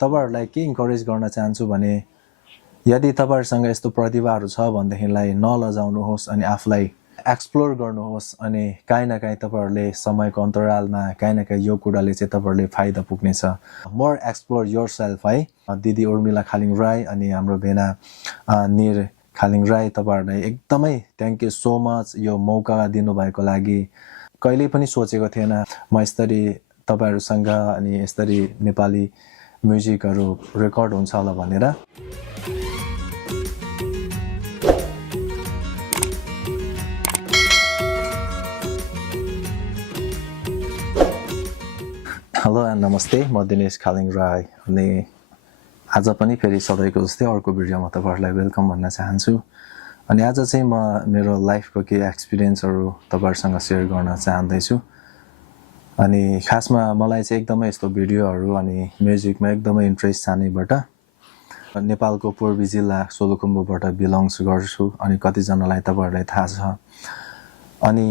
तपाईहरुलाई के इन्करेज गर्न चाहन्छु भने यदि तपाईहरुसँग यस्तो प्रतिभाहरु छ भनेदेखिलाई नलजाउनुहोस् अनि आफुलाई एक्सप्लोर गर्नुहोस् अनि काहीँ न काहीँ तपाईहरुले समयको अन्तरालमा काहीँ न काहीँ यो कुराले चाहिँ तपाईहरुले फाइदा पुग्नेछ। मोर एक्सप्लोर योरसेल्फ है। दिदी उर्मिला खालिङ राई अनि हाम्रो भेना निर खालिङ राई तपाईहरुलाई एकदमै थ्यांक यू सो मच यो मौका दिनुभएको लागि। कहिले पनि सोचेको थिएन म यसरी तपाईहरुसँग अनि यसरी नेपाली म्युजिकहरु रेकर्ड हुन्छ होला भनेर। हेलो एन्ड नमस्ते, म दिनेश खालिङ राई अनि आज पनि फेरि सधैँको जस्तै अर्को भिडियोमा तपाईहरुलाई वेलकम भन्न चाहन्छु। अनि आज चाहिँ म मेरो लाइफको केही एक्सपिरियन्सहरु तपाईहरुसँग शेयर गर्न चाहन्दैछु। अनि खासमा मलाई चाहिँ एकदमै यस्तो भिडियोहरु अनि म्युजिकमा एकदमै इन्ट्रेस्ट छानेबाट नेपालको पूर्वी जिल्ला सोलुखुम्बुबाट बिलोङ्स गर्छु अनि कति जनालाई तपाईहरुलाई थाहा छ। अनि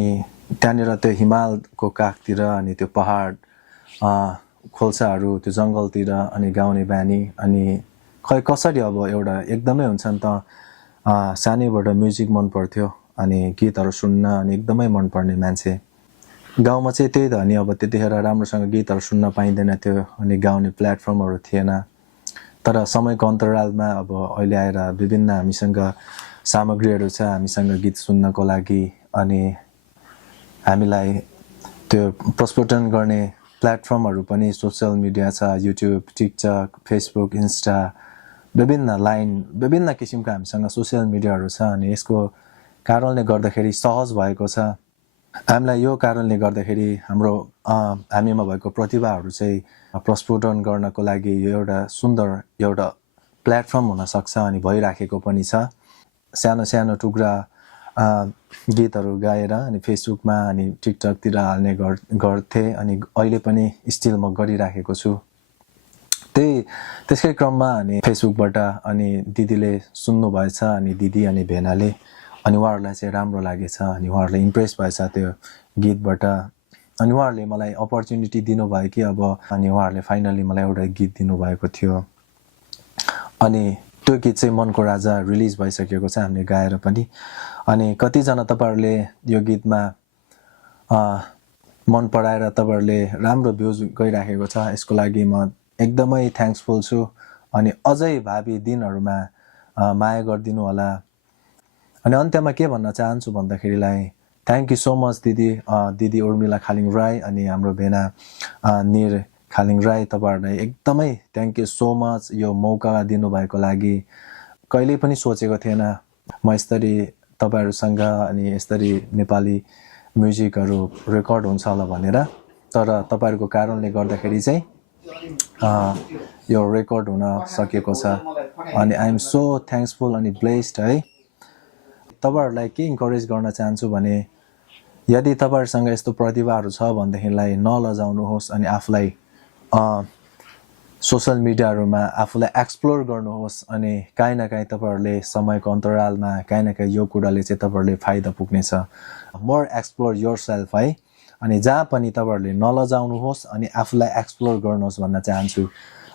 त्यहाँनिर त्यो हिमालको काखतिर अनि त्यो पहाड खोल्साहरु त्यो जंगलतिर अनि गाउने बानी अनि खै कसरी अब एउटा एकदमै हुन्छ नि त सानैबाट म्युजिक मन पर्थ्यो अनि गीतहरु सुन्न अनि एकदमै मन पर्ने मान्छे। गाउँमा चाहिँ त्यही त अनि अब त्यतिखेर राम्रोसँग गीतहरु सुन्न पाइँदैन थियो अनि गाउने प्लेटफर्महरु थिएन। तर समयको अन्तरालमा अब अहिले आएर विभिन्न हामीसँग सामग्रीहरु छ हामीसँग गीत सुन्नको लागि अनि हामीलाई त्यो प्रस्फुटन गर्ने प्लेटफर्महरु पनि सोशल मिडिया छ, युट्युब, टिकटक, फेसबुक, इन्स्टा विभिन्न किसिमका हामीसँग सोशल मिडियाहरु छ अनि यसको कारणले गर्दाखेरि सहज भएको छ। हामीलाई यो कारणले गर्दाखेरि हाम्रो हामीमा भएको प्रतिभाहरु चाहिँ प्रस्फुटन गर्नको लागि यो एउटा सुन्दर एउटा प्लेटफर्म हुन सक्छ अनि भइराखेको पनि छ। सानो सानो टुक्रा गीतहरु गाएर अनि फेसबुकमा अनि टिकटकतिर हाल्ने गर्थे अनि अहिले पनि स्टिल म गरिराखेको छु। त्यसकै क्रममा अनि फेसबुकबाट अनि दिदीले सुन्नु भएछ अनि दिदी अनि भेनाले अनि उहाँहरुलाई चाहिँ राम्रो लागेछ अनि उहाँहरुले इम्प्रेस भएछ त्यो गीतबाट अनि उहाँहरुले मलाई अपर्च्युनिटी दिनुभयो कि अब अनि उहाँहरुले फाइनली मलाई एउटा गीत दिनुभएको थियो। अनि त्यो गीत चाहिँ मनको राजा रिलिज भइसकेको छ हामीले गाएर पनि अनि कति जना तपाईहरुले यो गीतमा मन पराएर तपाईहरुले राम्रो भ्युज गइराखेको छ। यसको लागि म एकदमै थ्यांक्सफुल छु अनि अझै भावी दिनहरुमा माया गर्दिनु होला। अनि अन्त्यमा के भन्न चाहन्छु भन्दाखेरिलाई थ्यांक यू सो मच दिदी उर्मिला खालिङ राई अनि हाम्रो भेना निर खालिङ राई तपाईहरुलाई एकदमै थ्यांक यू सो मच यो मौका दिनुभएको लागि। कहिले पनि सोचेको थिएन म यसरी तपाईहरुसँग अनि यसरी नेपाली म्युजिकहरु रेकर्ड हुन्छ होला भनेर। तर तपाईहरुको कारणले गर्दाखेरि चाहिँ यो रेकर्ड हुन सकेको छ अनि आई एम सो थ्यांक्सफुल अनि ब्लेस्ड है। तपाईहरुलाई के इन्करेज गर्न चाहन्छु भने यदि तपाईहरुसँग यस्तो प्रतिभाहरु छ भनेदेखिलाई नलजाउनुहोस् अनि आफुलाई सोशल मिडियाहरुमा आफुलाई एक्सप्लोर गर्नुहोस् अनि काहीँ न काहीँ तपाईहरुले समयको अन्तरालमा काहीँ न काहीँ यो कुराले चाहिँ तपाईहरुले फाइदा पुग्नेछ। मोर एक्सप्लोर योरसेल्फ है। अनि जहाँ पनि तपाईहरुले नलजाउनुहोस् अनि आफुलाई एक्सप्लोर गर्नुहोस् भन्न चाहन्छु।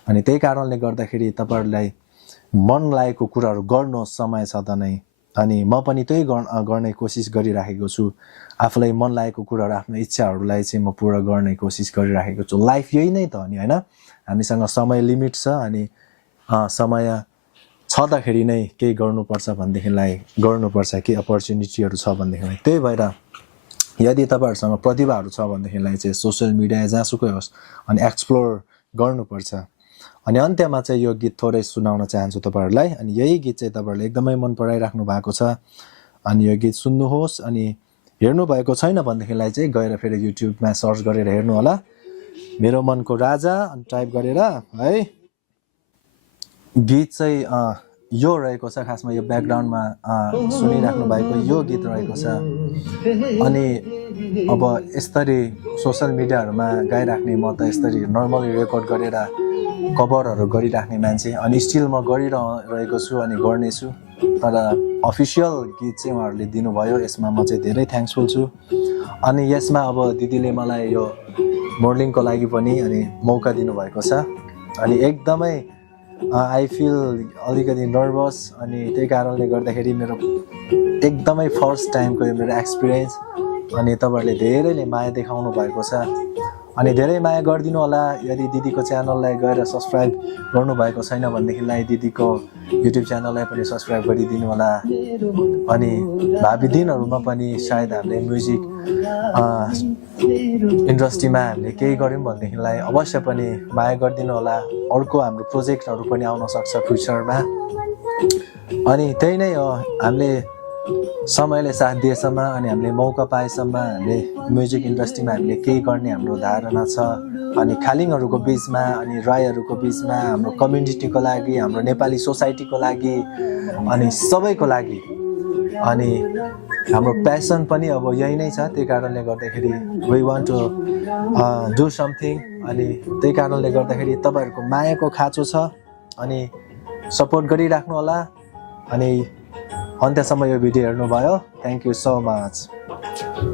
अनि त्यही कारणले गर्दाखेरि तपाईहरुलाई मन लागेको कुराहरु गर्नुहोस् समय छँदा नै अनि म पनि त्यही गर्ने कोसिस गरिराखेको छु। आफुलाई मन लागेको कुराहरु आफ्नो इच्छाहरुलाई चाहिँ म पूरा गर्ने कोसिस गरिराखेको छु। लाइफ यही नै त अनि हैन, हामीसँग समय लिमिट छ अनि समय छँदाखेरि नै केही गर्नुपर्छ भन्देखिलाई गर्नुपर्छ के अपर्च्युनिटीहरु छ भन्देखिलाई। त्यही भएर यदि तपाईहरुसँग प्रतिभाहरु छ भन्देखिलाई चाहिँ सोशल मिडिया जहाँसुकै होस् अनि एक्सप्लोर गर्नुपर्छ। अनि अन्त्यमा चाहिँ यो गीत थोरै सुनाउन चाहन्छु तपाईहरुलाई अनि यही गीत चाहिँ तपाईहरुले एकदमै मन पराइराख्नु भएको छ अनि यो गीत सुन्नुहोस् अनि हेर्नु भएको छैन भन्देखिलाई चाहिँ गएर फेरि युट्युबमा सर्च गरेर हेर्नु होला। मेरो मनको राजा अनि टाइप गरेर है। गीत चाहिँ यो रहेको छ, खासमा यो ब्याकग्राउन्डमा सुनिराख्नु भएको यो गीत रहेको छ। अनि अब यसरी सोशल मिडियाहरुमा गाइराख्ने म त यसरी नर्मली रेकर्ड गरेर कभरहरु गरिराख्ने मान्छे अनि स्टिल म गरिरहेको छु अनि गर्नेछु। तर अफिसियल गीत चाहिँ उहाँहरुले दिनुभयो, यसमा म चाहिँ धेरै थ्यांक्सफुल छु। अनि यसमा अब दिदीले मलाई यो मोडलिङको लागि पनि अनि मौका दिनुभएको छ अनि एकदमै आई फिल अलिकति नर्भस अनि त्यही कारणले गर्दाखेरि मेरो एकदमै फर्स्ट टाइमको यो मेरो एक्सपिरियन्स अनि तपाईँहरूले धेरैले माया देखाउनु भएको छ अनि धेरै माया गरिदिनु होला यदि दिदीको च्यानललाई गएर सब्सक्राइब गर्नुभएको छैन भनेदेखिलाई दिदीको युट्युब च्यानललाई पनि सब्सक्राइब गरिदिनु होला अनि भावी दिनहरूमा पनि सायद हामीले म्युजिक इन्डस्ट्रीमा हामीले केही गऱ्यौँ भनेदेखिलाई अवश्य पनि माया गरिदिनु होला अर्को हाम्रो प्रोजेक्टहरू पनि आउन सक्छ फ्युचरमा अनि त्यही नै हो हामीले समयले साथ दिएसम्म अनि हामीले मौका पाएसम्म हामीले म्युजिक इन्डस्ट्रीमा हामीले केही गर्ने हाम्रो धारणा छ अनि खालिङहरूको बिचमा अनि राईहरूको बिचमा हाम्रो कम्युनिटीको लागि हाम्रो नेपाली सोसाइटीको लागि अनि सबैको लागि अनि हाम्रो प्यासन पनि अब यही नै छ त्यही कारणले गर्दाखेरि we want to do something अनि त्यही कारणले गर्दाखेरि तपाईँहरूको मायाको खाँचो छ अनि सपोर्ट गरिराख्नु होला अनि अन्त्यसम्म यो भिडियो हेर्नुभयो थ्याङ्क यू सो मच